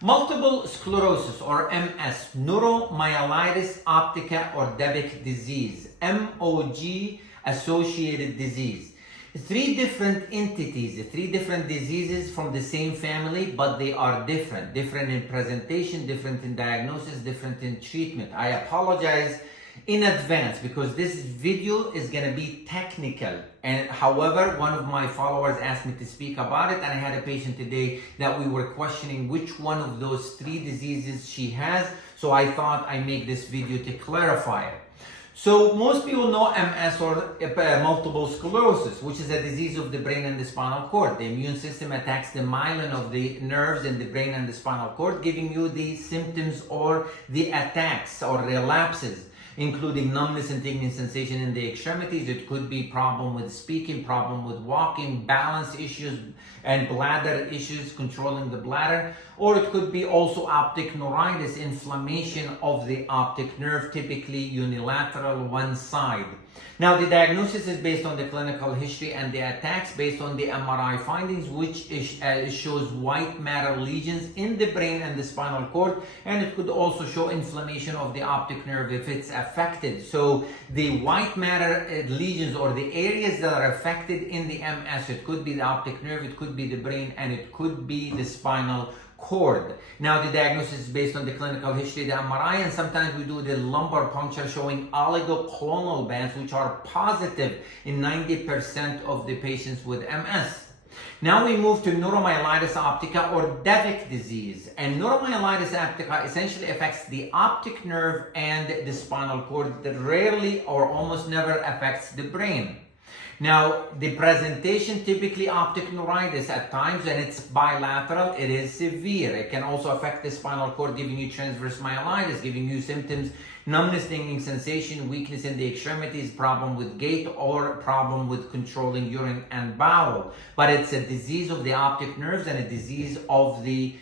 Multiple sclerosis or MS, neuromyelitis optica or Devic disease, MOG associated disease. Three different entities, three different diseases from the same family, but they are different. Different in presentation, different in diagnosis, different in treatment. I apologize in advance because this video is going to be technical, and however, one of my followers asked me to speak about it, and I had a patient today that we were questioning which one of those three diseases she has, so I thought I'd make this video to clarify it. So most people know MS or multiple sclerosis, which is a disease of the brain and the spinal cord. The immune system attacks the myelin of the nerves in the brain and the spinal cord, giving you the symptoms or the attacks or relapses, including numbness and tingling sensation in the extremities. It could be problem with speaking, problem with walking, balance issues, and bladder issues, controlling the bladder. Or it could be also optic neuritis, inflammation of the optic nerve, typically unilateral, one side. Now, the diagnosis is based on the clinical history and the attacks based on the MRI findings, which shows white matter lesions in the brain and the spinal cord, and it could also show inflammation of the optic nerve if it's affected. So the white matter lesions or the areas that are affected in the MS, it could be the optic nerve, it could be the brain, and it could be the spinal cord. Now, the diagnosis is based on the clinical history, the MRI, and sometimes we do the lumbar puncture showing oligoclonal bands, which are positive in 90% of the patients with MS. Now we move to neuromyelitis optica or Devic disease. And neuromyelitis optica essentially affects the optic nerve and the spinal cord that rarely or almost never affects the brain. Now, the presentation, typically optic neuritis at times, and it's bilateral, it is severe. It can also affect the spinal cord, giving you transverse myelitis, giving you symptoms, numbness, tingling sensation, weakness in the extremities, problem with gait, or problem with controlling urine and bowel. But it's a disease of the optic nerves and a disease of the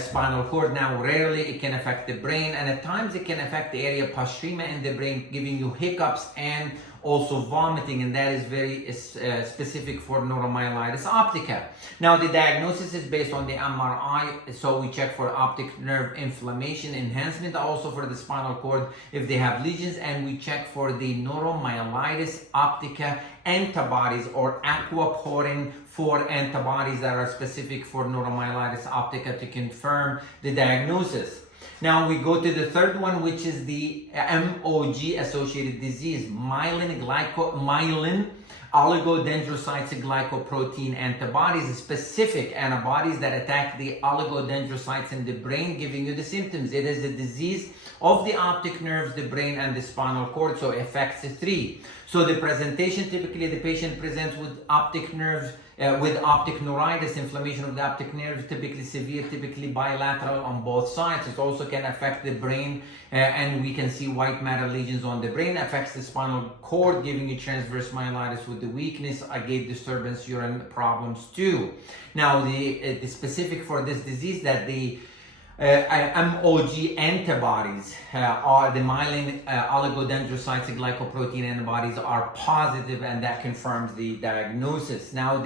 spinal cord. Now, rarely it can affect the brain, and at times it can affect the area postrema in the brain, giving you hiccups and also vomiting, and that is very specific for neuromyelitis optica. Now, the diagnosis is based on the MRI, so we check for optic nerve inflammation enhancement, also for the spinal cord if they have lesions, and we check for the neuromyelitis optica antibodies or aquaporin 4 antibodies that are specific for neuromyelitis optica to confirm the diagnosis. Now we go to the third one, which is the MOG associated disease, myelin oligodendrocyte glycoprotein antibodies, specific antibodies that attack the oligodendrocytes in the brain, giving you the symptoms. It is a disease of the optic nerves, the brain, and the spinal cord, so it affects the three. So the presentation, typically the patient presents with optic nerves, with optic neuritis, inflammation of the optic nerves, typically severe, typically bilateral on both sides. It also can affect the brain, and we can see white matter lesions on the brain. Affects the spinal cord, giving you transverse myelitis with the weakness, gait disturbance, urine problems too. Now, the specific for this disease that the MOG antibodies are the myelin oligodendrocyte glycoprotein antibodies are positive, and that confirms the diagnosis. Now,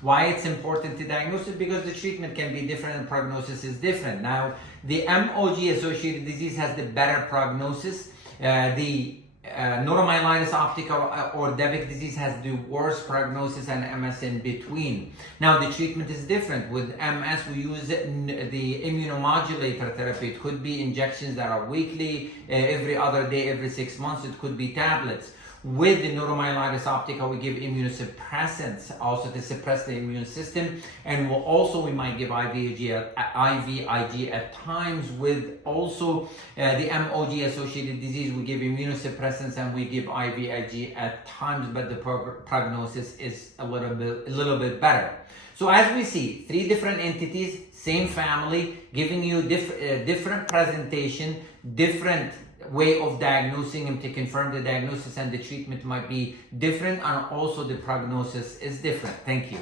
why it's important to diagnose it, because the treatment can be different and prognosis is different. Now, the MOG associated disease has the better prognosis. The neuromyelitis optica or Devic disease has the worst prognosis, and MS in between. Now, the treatment is different. With MS, we use the immunomodulator therapy. It could be injections that are weekly, every other day, every 6 months. It could be tablets. With the neuromyelitis optica, we give immunosuppressants also to suppress the immune system, and we might give IVIG at times. With also the MOG associated disease, we give immunosuppressants and we give IVIG at times, but the prognosis is a little bit better. So as we see, three different entities, same family, giving you different presentation, different way of diagnosing him to confirm the diagnosis, and the treatment might be different, and also the prognosis is different. Thank you.